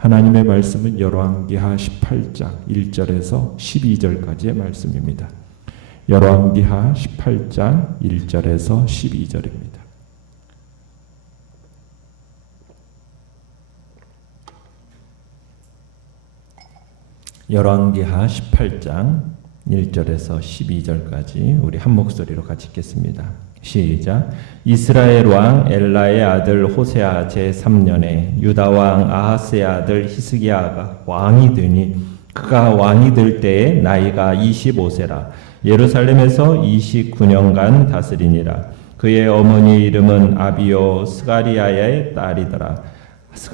하나님의 말씀은 열왕기하 18장 1절에서 12절까지의 말씀입니다. 열왕기하 18장 1절에서 12절입니다. 열왕기하 18장 1절에서 12절까지 우리 한 목소리로 같이 읽겠습니다. 시작. 이스라엘 왕 엘라의 아들 호세아 제3년에 유다 왕 아하스의 아들 히스기야가 왕이 되니 그가 왕이 될 때에 나이가 25세라. 예루살렘에서 29년간 다스리니라. 그의 어머니 이름은 아비요 스가리아의 딸이더라.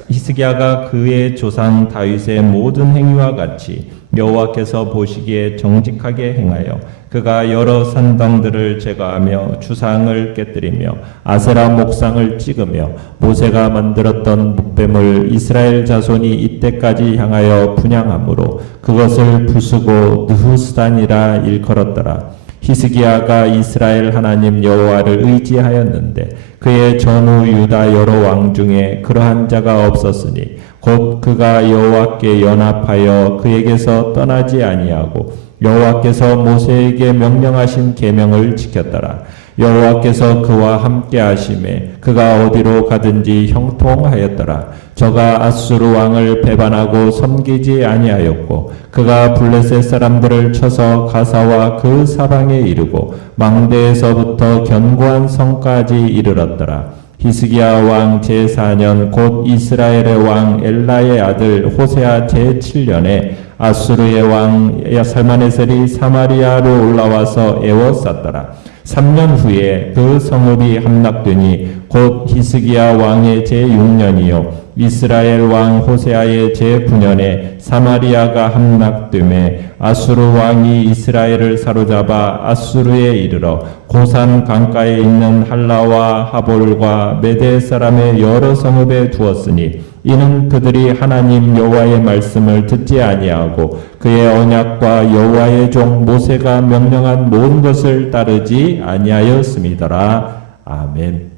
히스기야가 그의 조상 다윗의 모든 행위와 같이 여호와께서 보시기에 정직하게 행하여 그가 여러 산당들을 제거하며 주상을 깨뜨리며 아세라 목상을 찍으며 모세가 만들었던 묵뱀을 이스라엘 자손이 이때까지 향하여 분향함으로 그것을 부수고 느후스단이라 일컬었더라. 히스기야가 이스라엘 하나님 여호와를 의지하였는데 그의 전후 유다 여러 왕 중에 그러한 자가 없었으니 곧 그가 여호와께 연합하여 그에게서 떠나지 아니하고 여호와께서 모세에게 명령하신 계명을 지켰더라. 여호와께서 그와 함께 하심에 그가 어디로 가든지 형통하였더라. 저가 아수르 왕을 배반하고 섬기지 아니하였고 그가 블레셋 사람들을 쳐서 가사와 그 사방에 이르고 망대에서부터 견고한 성까지 이르렀더라. 히스기야 왕 제4년 곧 이스라엘의 왕 엘라의 아들 호세아 제7년에 아수르의 왕 살마네셀이 사마리아로 올라와서 에워쌌더라. 3년 후에 그 성읍이 함락되니 곧 히스기야 왕의 제6년이요 이스라엘 왕 호세아의 제9년에 사마리아가 함락되매 아수르 왕이 이스라엘을 사로잡아 아수르에 이르러 고산 강가에 있는 할라와 하볼과 메대 사람의 여러 성읍에 두었으니 이는 그들이 하나님 여호와의 말씀을 듣지 아니하고 그의 언약과 여호와의 종 모세가 명령한 모든 것을 따르지 아니하였음이더라. 아멘.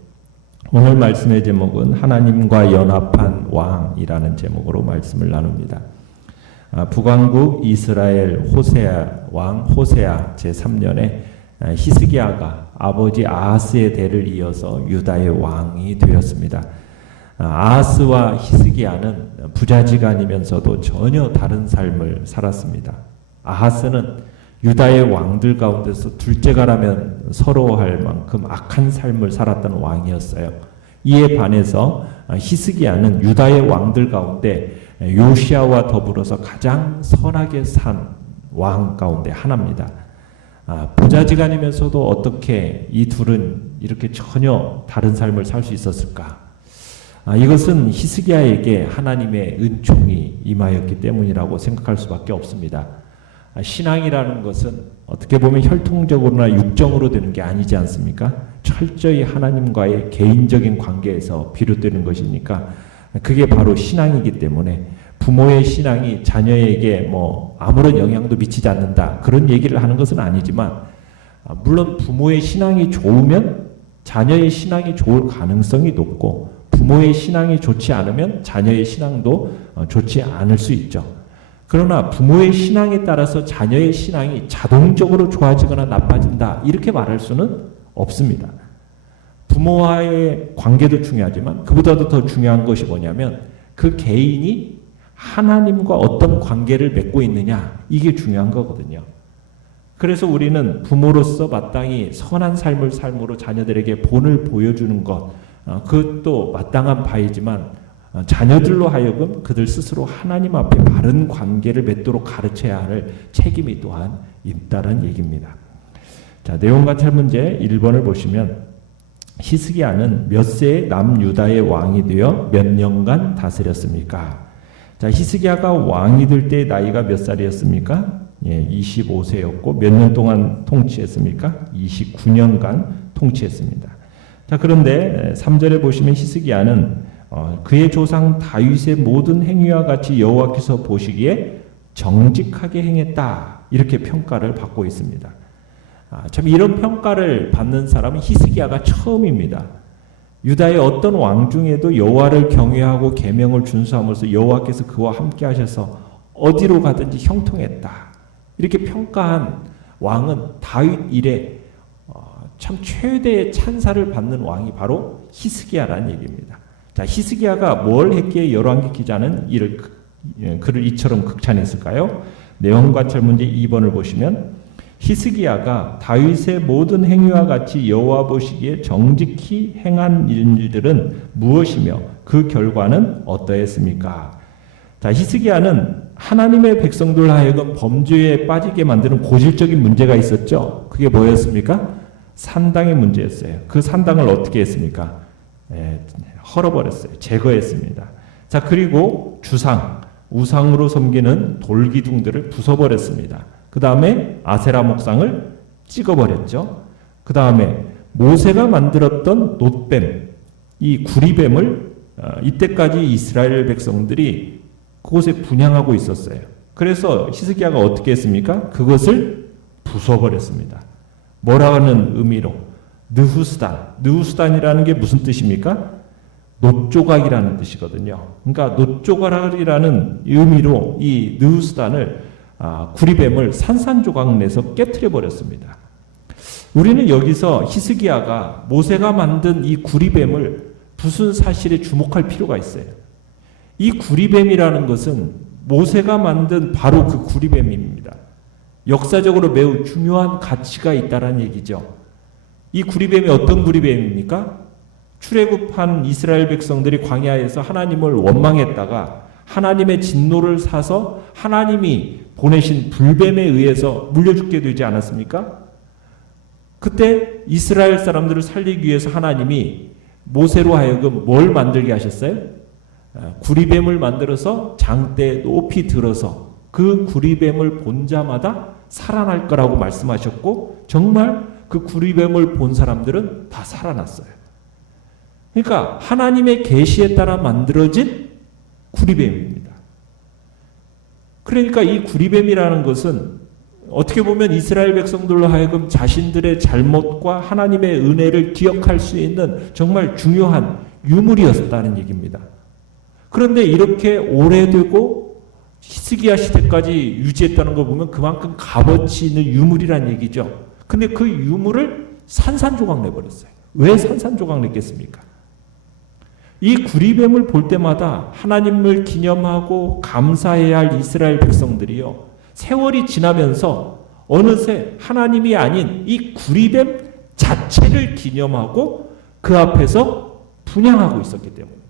오늘 말씀의 제목은 하나님과 연합한 왕이라는 제목으로 말씀을 나눕니다. 북왕국 이스라엘 왕 호세아 제3년에 히스기야가 아버지 아하스의 대를 이어서 유다의 왕이 되었습니다. 아하스와 히스기야는 부자지간이면서도 전혀 다른 삶을 살았습니다. 아하스는 유다의 왕들 가운데서 둘째가라면 서러워할 만큼 악한 삶을 살았던 왕이었어요. 이에 반해서 히스기야는 유다의 왕들 가운데 요시야와 더불어서 가장 선하게 산 왕 가운데 하나입니다. 부자지간이면서도 어떻게 이 둘은 이렇게 전혀 다른 삶을 살 수 있었을까? 이것은 히스기야에게 하나님의 은총이 임하였기 때문이라고 생각할 수밖에 없습니다. 신앙이라는 것은 어떻게 보면 혈통적으로나 육정으로 되는 게 아니지 않습니까? 철저히 하나님과의 개인적인 관계에서 비롯되는 것이니까 그게 바로 신앙이기 때문에 부모의 신앙이 자녀에게 아무런 영향도 미치지 않는다 그런 얘기를 하는 것은 아니지만 물론 부모의 신앙이 좋으면 자녀의 신앙이 좋을 가능성이 높고 부모의 신앙이 좋지 않으면 자녀의 신앙도 좋지 않을 수 있죠. 그러나 부모의 신앙에 따라서 자녀의 신앙이 자동적으로 좋아지거나 나빠진다 이렇게 말할 수는 없습니다. 부모와의 관계도 중요하지만 그보다도 더 중요한 것이 뭐냐면 그 개인이 하나님과 어떤 관계를 맺고 있느냐 이게 중요한 거거든요. 그래서 우리는 부모로서 마땅히 선한 삶을 삶으로 자녀들에게 본을 보여주는 것 그것도 마땅한 바이지만 자녀들로 하여금 그들 스스로 하나님 앞에 바른 관계를 맺도록 가르쳐야 할 책임이 또한 있다는 얘기입니다. 자, 내용과 문제 1번을 보시면 히스기야는 몇 세에 남유다의 왕이 되어 몇 년간 다스렸습니까? 자, 히스기야가 왕이 될 때 나이가 몇 살이었습니까? 25세였고 몇 년 동안 통치했습니까? 29년간 통치했습니다. 자, 그런데 3절에 보시면 히스기야는 그의 조상 다윗의 모든 행위와 같이 여호와께서 보시기에 정직하게 행했다 이렇게 평가를 받고 있습니다. 참 이런 평가를 받는 사람은 히스기야가 처음입니다. 유다의 어떤 왕 중에도 여호와를 경외하고 계명을 준수함으로써 여호와께서 그와 함께 하셔서 어디로 가든지 형통했다. 이렇게 평가한 왕은 다윗 이래 참 최대의 찬사를 받는 왕이 바로 히스기야라는 얘기입니다. 자, 히스기야가 뭘 했기에 열왕기 기자는 그를 이처럼 극찬했을까요? 내용 관찰 문제 2번을 보시면 히스기야가 다윗의 모든 행위와 같이 여호와 보시기에 정직히 행한 일들은 무엇이며 그 결과는 어떠했습니까? 자, 히스기야는 하나님의 백성들 하여금 범죄에 빠지게 만드는 고질적인 문제가 있었죠. 그게 뭐였습니까? 산당의 문제였어요. 그 산당을 어떻게 했습니까? 헐어버렸어요. 제거했습니다. 자, 그리고 우상으로 섬기는 돌기둥들을 부숴버렸습니다. 그 다음에 아세라 목상을 찍어버렸죠. 그 다음에 모세가 만들었던 놋뱀, 이 구리뱀을 이때까지 이스라엘 백성들이 그곳에 분향하고 있었어요. 그래서 히스기야가 어떻게 했습니까? 그것을 부숴버렸습니다. 뭐라는 의미로? 느후스단이라는 게 무슨 뜻입니까? 놋조각이라는 뜻이거든요. 그러니까 놋조각이라는 의미로 이 느후스단을 구리뱀을 산산조각 내서 깨트려 버렸습니다. 우리는 여기서 히스기야가 모세가 만든 이 구리뱀을 부순 사실에 주목할 필요가 있어요. 이 구리뱀이라는 것은 모세가 만든 바로 그 구리뱀입니다. 역사적으로 매우 중요한 가치가 있다는 얘기죠. 이 구리뱀이 어떤 구리뱀입니까? 출애굽한 이스라엘 백성들이 광야에서 하나님을 원망했다가 하나님의 진노를 사서 하나님이 보내신 불뱀에 의해서 물려 죽게 되지 않았습니까? 그때 이스라엘 사람들을 살리기 위해서 하나님이 모세로 하여금 뭘 만들게 하셨어요? 구리뱀을 만들어서 장대에 높이 들어서 그 구리뱀을 본 자마다 살아날 거라고 말씀하셨고 정말 그 구리뱀을 본 사람들은 다 살아났어요. 그러니까 하나님의 계시에 따라 만들어진 구리뱀입니다. 그러니까 이 구리뱀이라는 것은 어떻게 보면 이스라엘 백성들로 하여금 자신들의 잘못과 하나님의 은혜를 기억할 수 있는 정말 중요한 유물이었다는 얘기입니다. 그런데 이렇게 오래되고 히스기야 시대까지 유지했다는 걸 보면 그만큼 값어치 있는 유물이란 얘기죠. 근데 그 유물을 산산조각 내버렸어요. 왜 산산조각 냈겠습니까? 이 구리뱀을 볼 때마다 하나님을 기념하고 감사해야 할 이스라엘 백성들이요. 세월이 지나면서 어느새 하나님이 아닌 이 구리뱀 자체를 기념하고 그 앞에서 분향하고 있었기 때문입니다.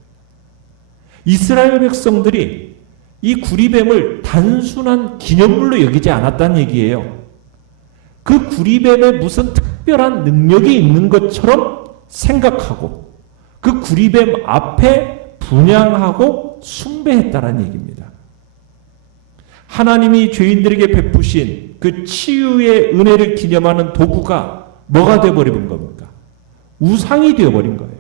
이스라엘 백성들이 이 구리뱀을 단순한 기념물로 여기지 않았다는 얘기예요. 그 구리뱀에 무슨 특별한 능력이 있는 것처럼 생각하고 그 구리뱀 앞에 분향하고 숭배했다는 얘기입니다. 하나님이 죄인들에게 베푸신 그 치유의 은혜를 기념하는 도구가 뭐가 되어버린 겁니까? 우상이 되어버린 거예요.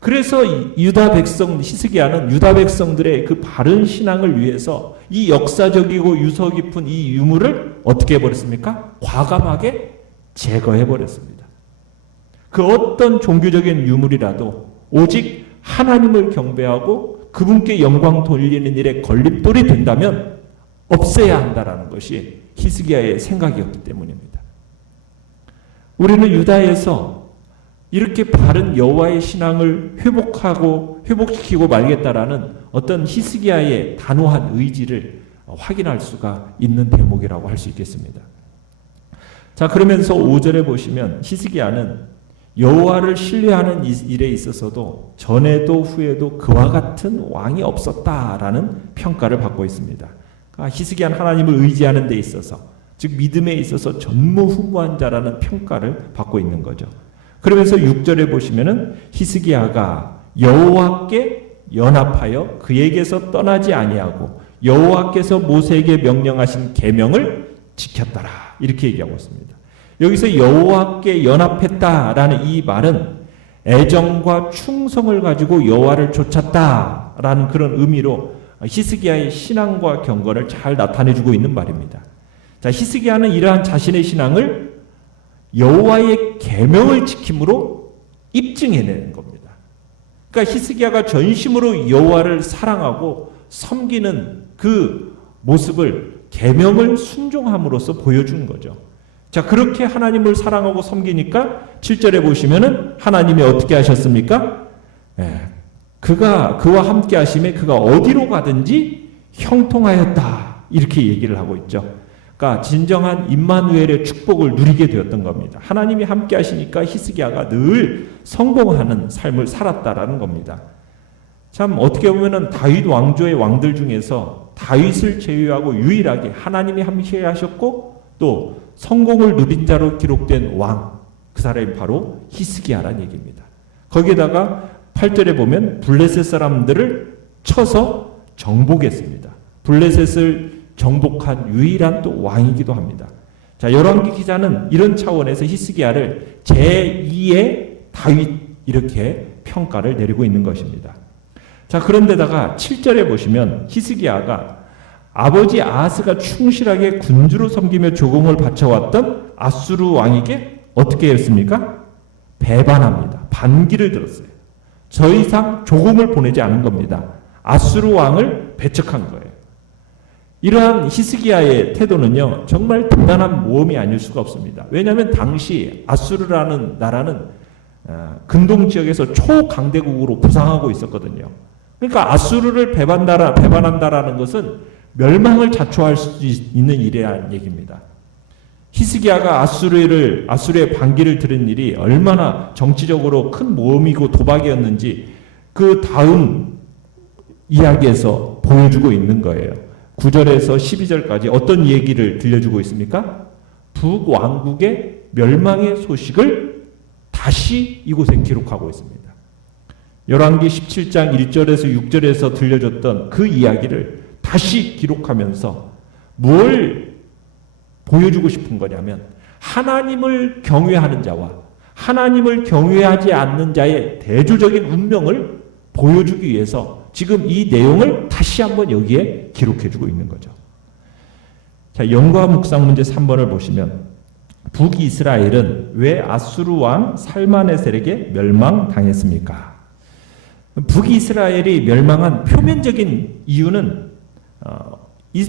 그래서 유다 백성 히스기야는 유다 백성들의 그 바른 신앙을 위해서 이 역사적이고 유서 깊은 이 유물을 어떻게 해버렸습니까? 과감하게 제거해버렸습니다. 그 어떤 종교적인 유물이라도 오직 하나님을 경배하고 그분께 영광 돌리는 일에 걸림돌이 된다면 없애야 한다라는 것이 히스기야의 생각이었기 때문입니다. 우리는 유다에서 이렇게 바른 여호와의 신앙을 회복시키고 말겠다라는 어떤 히스기야의 단호한 의지를 확인할 수가 있는 대목이라고 할 수 있겠습니다. 자, 그러면서 5절에 보시면 히스기야는 여호와를 신뢰하는 일에 있어서도 전에도 후에도 그와 같은 왕이 없었다라는 평가를 받고 있습니다. 그러니까 히스기야는 하나님을 의지하는 데 있어서 즉 믿음에 있어서 전무후무한 자라는 평가를 받고 있는 거죠. 그러면서 6절에 보시면은 히스기야가 여호와께 연합하여 그에게서 떠나지 아니하고 여호와께서 모세에게 명령하신 계명을 지켰더라 이렇게 얘기하고 있습니다. 여기서 여호와께 연합했다라는 이 말은 애정과 충성을 가지고 여호와를 좇았다라는 그런 의미로 히스기야의 신앙과 경건을 잘 나타내주고 있는 말입니다. 자, 히스기야는 이러한 자신의 신앙을 여호와의 계명을 지킴으로 입증해내는 겁니다. 그러니까 히스기야가 전심으로 여호와를 사랑하고 섬기는 그 모습을 계명을 순종함으로써 보여준 거죠. 자, 그렇게 하나님을 사랑하고 섬기니까 7절에 보시면은 하나님이 어떻게 하셨습니까? 그와 함께 하심에 그가 어디로 가든지 형통하였다. 이렇게 얘기를 하고 있죠. 그러니까 진정한 임마누엘의 축복을 누리게 되었던 겁니다. 하나님이 함께 하시니까 히스기야가 늘 성공하는 삶을 살았다라는 겁니다. 참 어떻게 보면은 다윗 왕조의 왕들 중에서 다윗을 제외하고 유일하게 하나님이 함께 하셨고 또 성공을 누린 자로 기록된 왕, 그 사람이 바로 히스기야라는 얘기입니다. 거기에다가 8절에 보면 블레셋 사람들을 쳐서 정복했습니다. 블레셋을 정복한 유일한 또 왕이기도 합니다. 자, 열왕기 기자는 이런 차원에서 히스기야를 제2의 다윗 이렇게 평가를 내리고 있는 것입니다. 자, 그런데다가 7절에 보시면 히스기야가 아버지 아하스가 충실하게 군주로 섬기며 조공을 바쳐왔던 아수르 왕에게 어떻게 했습니까? 배반합니다. 반기를 들었어요. 더 이상 조공을 보내지 않은 겁니다. 아수르 왕을 배척한 거예요. 이러한 히스기야의 태도는요, 정말 대단한 모험이 아닐 수가 없습니다. 왜냐하면 당시 아수르라는 나라는 근동 지역에서 초강대국으로 부상하고 있었거든요. 그러니까 아수르를 배반한다라는 것은 멸망을 자초할 수 있는 일이라는 얘기입니다. 히스기야가 아수르의 반기를 들은 일이 얼마나 정치적으로 큰 모험이고 도박이었는지 그 다음 이야기에서 보여주고 있는 거예요. 9절에서 12절까지 어떤 얘기를 들려주고 있습니까? 북왕국의 멸망의 소식을 다시 이곳에 기록하고 있습니다. 열왕기 17장 1절에서 6절에서 들려줬던 그 이야기를 다시 기록하면서 뭘 보여주고 싶은 거냐면 하나님을 경외하는 자와 하나님을 경외하지 않는 자의 대조적인 운명을 보여주기 위해서 지금 이 내용을 다시 한번 여기에 기록해주고 있는 거죠. 자, 연과 묵상 문제 3번을 보시면 북이스라엘은 왜 아수르 왕 살마네셀에게 멸망당했습니까? 북이스라엘이 멸망한 표면적인 이유는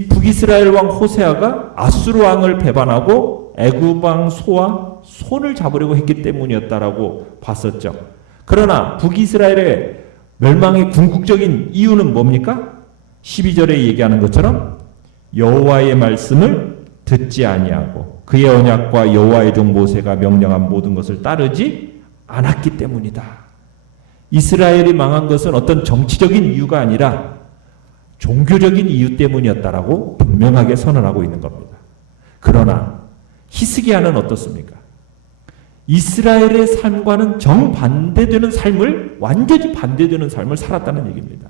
북이스라엘 왕 호세아가 아수르 왕을 배반하고 애굽 왕 소와 손을 잡으려고 했기 때문이었다라고 봤었죠. 그러나 북이스라엘의 멸망의 궁극적인 이유는 뭡니까? 12절에 얘기하는 것처럼 여호와의 말씀을 듣지 아니하고 그의 언약과 여호와의 종 모세가 명령한 모든 것을 따르지 않았기 때문이다. 이스라엘이 망한 것은 어떤 정치적인 이유가 아니라 종교적인 이유 때문이었다라고 분명하게 선언하고 있는 겁니다. 그러나 히스기야는 어떻습니까? 이스라엘의 삶과는 정반대되는 삶을, 완전히 반대되는 삶을 살았다는 얘기입니다.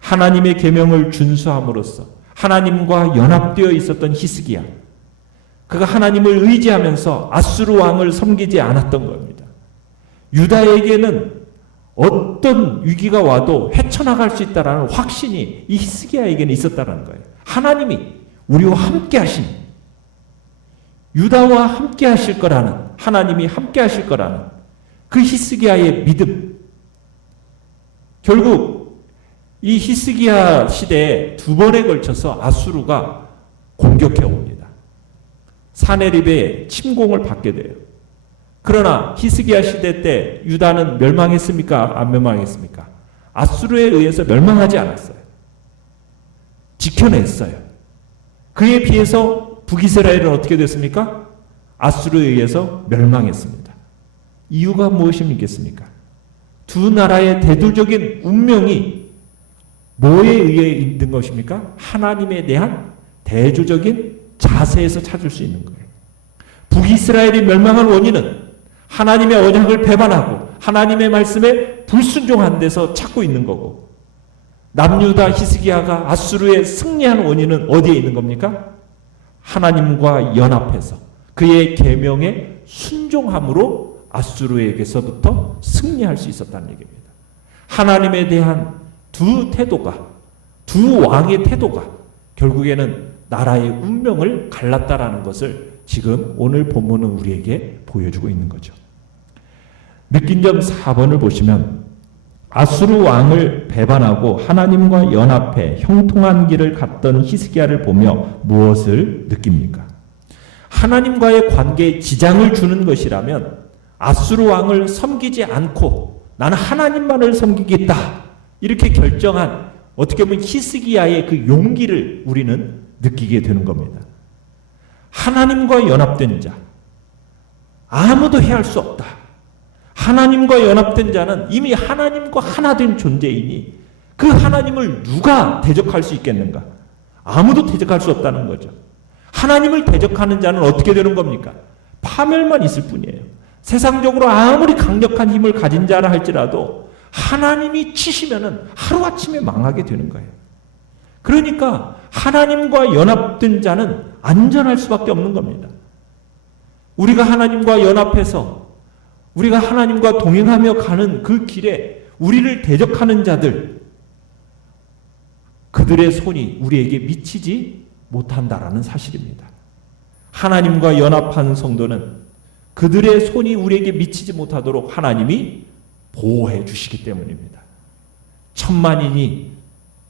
하나님의 계명을 준수함으로써 하나님과 연합되어 있었던 히스기야, 그가 하나님을 의지하면서 아수르 왕을 섬기지 않았던 겁니다. 유다에게는 어떤 위기가 와도 헤쳐나갈 수 있다는 확신이 이 히스기야에게는 있었다는 거예요. 하나님이 우리와 함께 하신, 유다와 함께 하실 거라는, 하나님이 함께 하실 거라는 그 히스기야의 믿음. 결국 이 히스기야 시대에 두 번에 걸쳐서 아수르가 공격해 옵니다. 사네립의 침공을 받게 돼요. 그러나 히스기야 시대 때 유다는 멸망했습니까? 안 멸망했습니까? 아수르에 의해서 멸망하지 않았어요. 지켜냈어요. 그에 비해서 북이스라엘은 어떻게 됐습니까? 아수르에 의해서 멸망했습니다. 이유가 무엇이겠습니까? 두 나라의 대조적인 운명이 뭐에 의해 있는 것입니까? 하나님에 대한 대조적인 자세에서 찾을 수 있는 거예요. 북이스라엘이 멸망한 원인은 하나님의 언약을 배반하고 하나님의 말씀에 불순종한 데서 찾고 있는 거고, 남유다 히스기야가 아수르에 승리한 원인은 어디에 있는 겁니까? 하나님과 연합해서 그의 계명에 순종함으로 아수르에게서부터 승리할 수 있었다는 얘기입니다. 하나님에 대한 두 태도가, 두 왕의 태도가 결국에는 나라의 운명을 갈랐다라는 것을 지금 오늘 본문은 우리에게 보여주고 있는 거죠. 느낀 점 4번을 보시면 아수르 왕을 배반하고 하나님과 연합해 형통한 길을 갔던 히스기야를 보며 무엇을 느낍니까? 하나님과의 관계에 지장을 주는 것이라면 아수르 왕을 섬기지 않고 나는 하나님만을 섬기겠다 이렇게 결정한 어떻게 보면 히스기야의 그 용기를 우리는 느끼게 되는 겁니다. 하나님과 연합된 자, 아무도 해할 수 없다. 하나님과 연합된 자는 이미 하나님과 하나 된 존재이니 그 하나님을 누가 대적할 수 있겠는가? 아무도 대적할 수 없다는 거죠. 하나님을 대적하는 자는 어떻게 되는 겁니까? 파멸만 있을 뿐이에요. 세상적으로 아무리 강력한 힘을 가진 자라 할지라도 하나님이 치시면은 하루아침에 망하게 되는 거예요. 그러니까 하나님과 연합된 자는 안전할 수밖에 없는 겁니다. 우리가 하나님과 연합해서 우리가 하나님과 동행하며 가는 그 길에 우리를 대적하는 자들, 그들의 손이 우리에게 미치지 못한다라는 사실입니다. 하나님과 연합한 성도는 그들의 손이 우리에게 미치지 못하도록 하나님이 보호해 주시기 때문입니다. 천만인이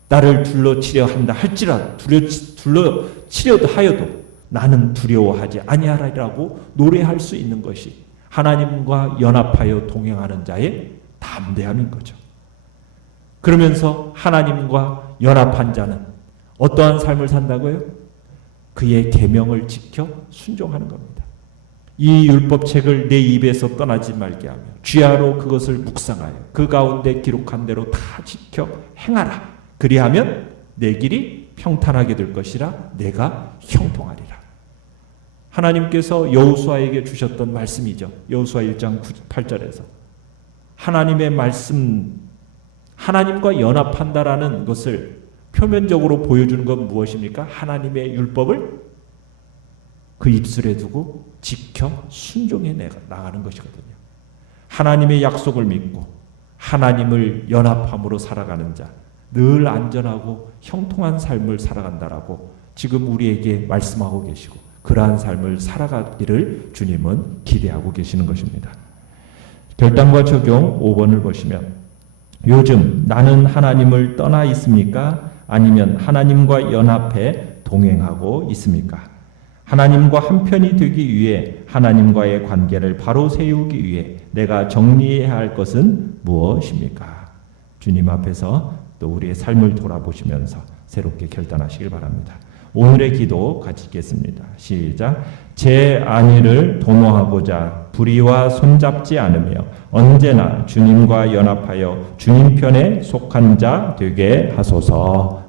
나를 둘러치려 한다 할지라도 둘러치려 하여도 나는 두려워하지 아니하리라고 노래할 수 있는 것이 하나님과 연합하여 동행하는 자의 담대함인 거죠. 그러면서 하나님과 연합한 자는 어떠한 삶을 산다고요? 그의 계명을 지켜 순종하는 겁니다. 이 율법책을 내 입에서 떠나지 말게 하며 쥐하로 그것을 묵상하여 그 가운데 기록한 대로 다 지켜 행하라. 그리하면 내 길이 평탄하게 될 것이라 내가 형통하리라. 하나님께서 여호수아에게 주셨던 말씀이죠. 여호수아 1장 8절에서 하나님의 말씀, 하나님과 연합한다라는 것을 표면적으로 보여주는 건 무엇입니까? 하나님의 율법을 그 입술에 두고 지켜 순종해 나가는 것이거든요. 하나님의 약속을 믿고 하나님을 연합함으로 살아가는 자, 늘 안전하고 형통한 삶을 살아간다라고 지금 우리에게 말씀하고 계시고 그러한 삶을 살아가기를 주님은 기대하고 계시는 것입니다. 결단과 적용 5번을 보시면 요즘 나는 하나님을 떠나 있습니까? 아니면 하나님과 연합해 동행하고 있습니까? 하나님과 한편이 되기 위해 하나님과의 관계를 바로 세우기 위해 내가 정리해야 할 것은 무엇입니까? 주님 앞에서 또 우리의 삶을 돌아보시면서 새롭게 결단하시길 바랍니다. 오늘의 기도 같이 읽겠습니다. 시작. 제 안위를 도모하고자 불의와 손잡지 않으며 언제나 주님과 연합하여 주님 편에 속한 자 되게 하소서.